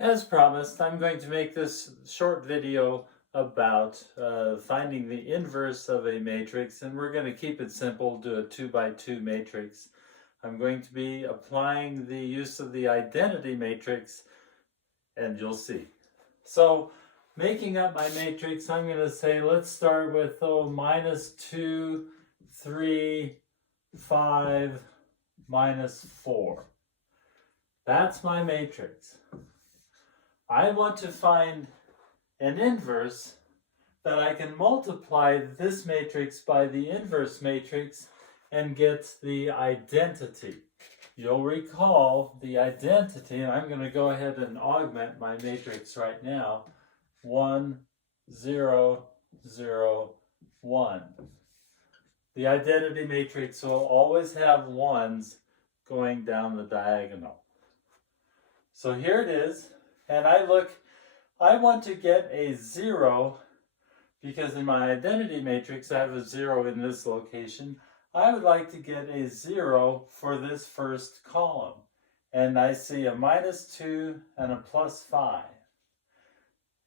As promised, I'm going to make this short video about finding the inverse of a matrix, and we're going to keep it simple, do a 2 by 2 matrix. I'm going to be applying the use of the identity matrix, and you'll see. So, making up my matrix, I'm going to say, let's start with minus 2, 3, 5, minus 4. That's my matrix. I want to find an inverse that I can multiply this matrix by the inverse matrix and get the identity. You'll recall the identity, and I'm going to go ahead and augment my matrix right now. 1, 0, 0, 1. The identity matrix will always have 1s going down the diagonal. So here it is. And I want to get a 0 because in my identity matrix I have a 0 in this location. I would like to get a 0 for this first column. And I see a minus 2 and a plus 5.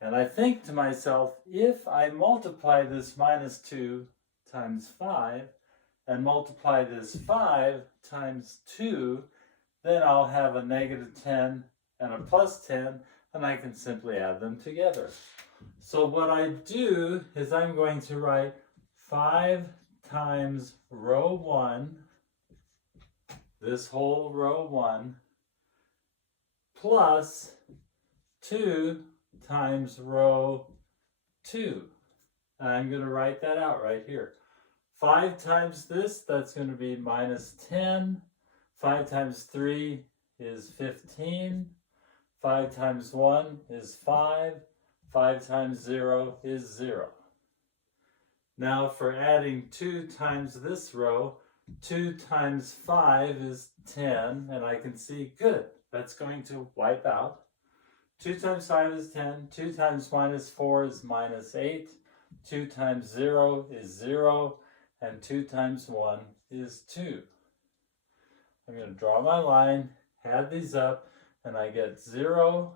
And I think to myself, if I multiply this minus 2 times 5 and multiply this 5 times 2, then I'll have a negative 10 and a plus 10, and I can simply add them together. So what I do is I'm going to write 5 times row 1, this whole row 1, plus 2 times row 2. And I'm going to write that out right here. 5 times this, that's going to be minus 10. 5 times 3 is 15. 5 times 1 is 5. 5 times 0 is 0. Now for adding 2 times this row, 2 times 5 is 10, and I can see, good, that's going to wipe out. 2 times 5 is 10. 2 times minus 4 is minus 8. 2 times 0 is 0. And 2 times 1 is 2. I'm going to draw my line, add these up, and I get 0,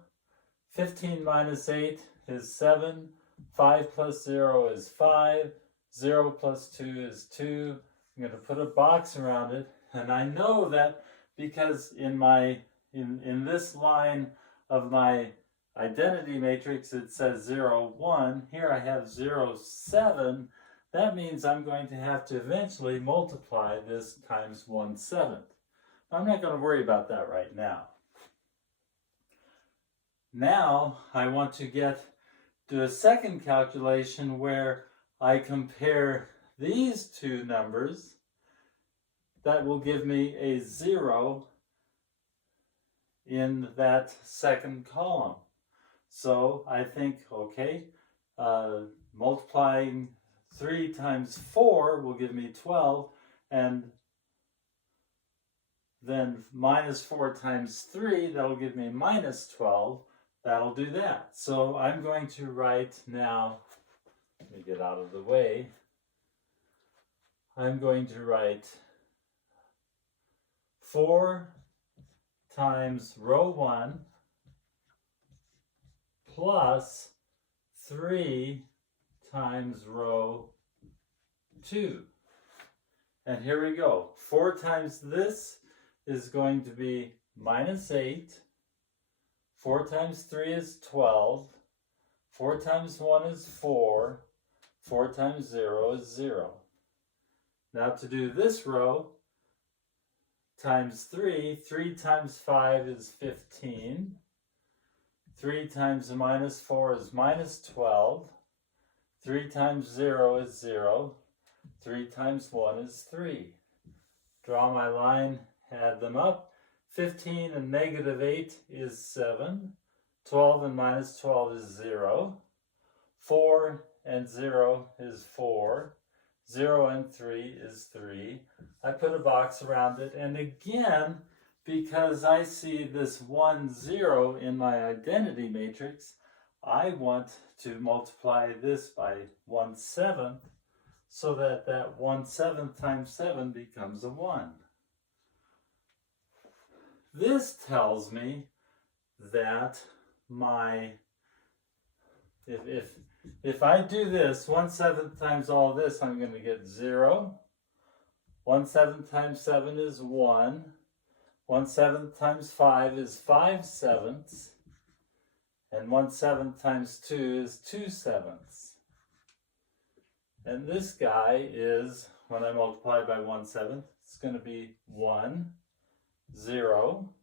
15 minus 8 is 7, 5 plus 0 is 5, 0 plus 2 is 2. I'm going to put a box around it, and I know that because in this line of my identity matrix it says 0, 1, here I have 0, 7, that means I'm going to have to eventually multiply this times 1/7. I'm not going to worry about that right now. Now I want to do a second calculation where I compare these two numbers. That will give me a 0 in that second column. So I think, okay, multiplying 3 times 4 will give me 12, and then minus 4 times 3, that'll give me minus 12. That'll do that. So I'm going to write now, let me get out of the way. I'm going to write 4 times row 1 plus 3 times row 2. And here we go. 4 times this is going to be minus 8. 4 times 3 is 12. 4 times 1 is 4. 4 times 0 is 0. Now to do this row, times 3, 3 times 5 is 15. 3 times minus 4 is minus 12. 3 times 0 is 0. 3 times 1 is 3. Draw my line, add them up. 15 and negative 8 is 7. 12 and minus 12 is 0. 4 and 0 is 4. 0 and 3 is 3. I put a box around it, and again, because I see this 1, 0 in my identity matrix, I want to multiply this by 1/7 so that 1/7 times 7 becomes a 1. This tells me that my, if I do this, 1/7 times all this, I'm going to get 0. 1/7 times 7 is 1. 1/7 times 5 is 5/7. And 1/7 times 2 is 2/7. And this guy is, when I multiply by 1/7, it's going to be 1, 0.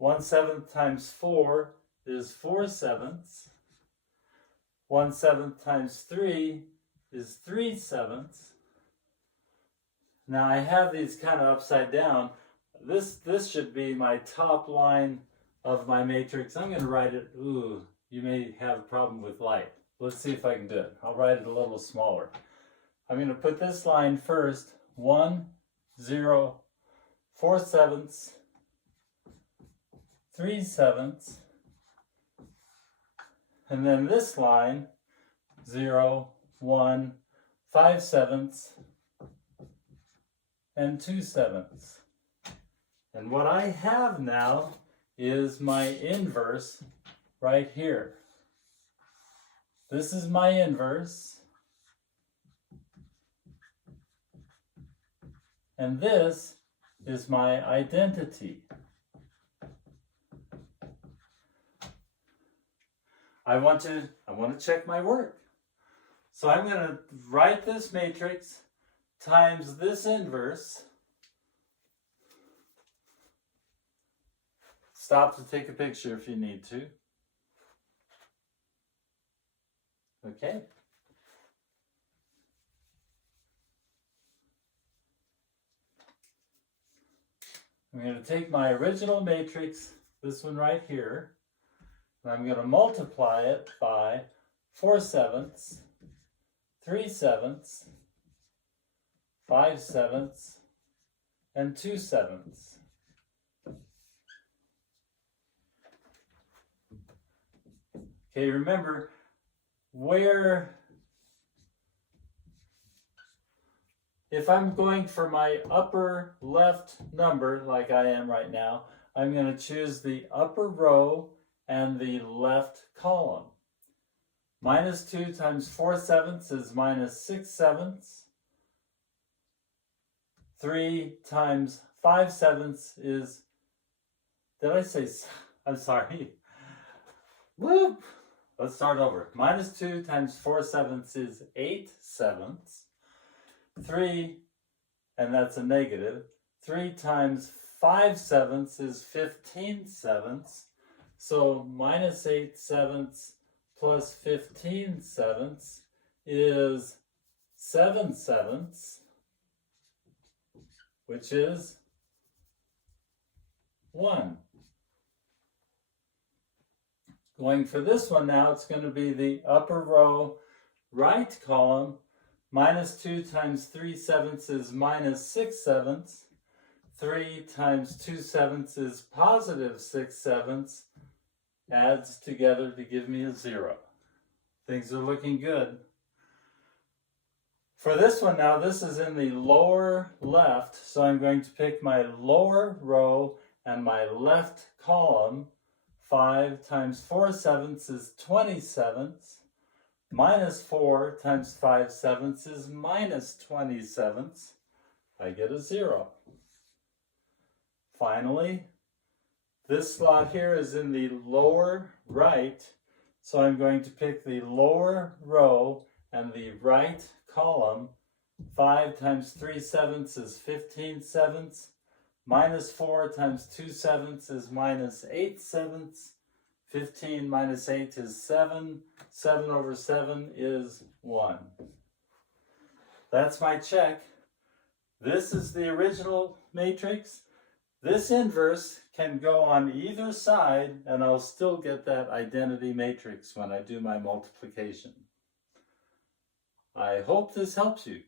1/7 times 4 is 4/7. 1/7 times 3 is 3/7. Now I have these kind of upside down. This should be my top line of my matrix. I'm going to write it, you may have a problem with light. Let's see if I can do it. I'll write it a little smaller. I'm going to put this line first, 1, 0, 4/7, 3/7, and then this line, 0, 1, 5/7, and 2/7. And what I have now is my inverse right here. This is my inverse. And this is my identity. I want to check my work. So I'm going to write this matrix times this inverse. Stop to take a picture if you need to. Okay. I'm going to take my original matrix, this one right here, and I'm going to multiply it by 4/7, 3/7, 5/7, and 2/7. Okay, remember if I'm going for my upper left number, like I am right now, I'm going to choose the upper row and the left column. -2 times 4/7 is -6/7. 3 times 5/7 is, did I say, I'm sorry. Whoop! Let's start over. -2 times 4/7 is 8/7. 3, and that's a negative. 3 times 5/7 is 15/7. So -8/7 plus 15/7 is 7/7, which is 1. Going for this one now, it's going to be the upper row right column. -2 times 3/7 is -6/7. 3 times 2/7 is +6/7. Adds together to give me a 0. Things are looking good. For this one now, this is in the lower left, so I'm going to pick my lower row and my left column. 5 times 4/7 is 27. -4 times 5/7 is -27. I get a 0. Finally, this slot here is in the lower right, so I'm going to pick the lower row and the right column. 5 times 3/7 is 15/7. -4 times 2/7 is -8/7. 15 minus 8 is 7. 7 over 7 is 1. That's my check. This is the original matrix. This inverse can go on either side, and I'll still get that identity matrix when I do my multiplication. I hope this helps you.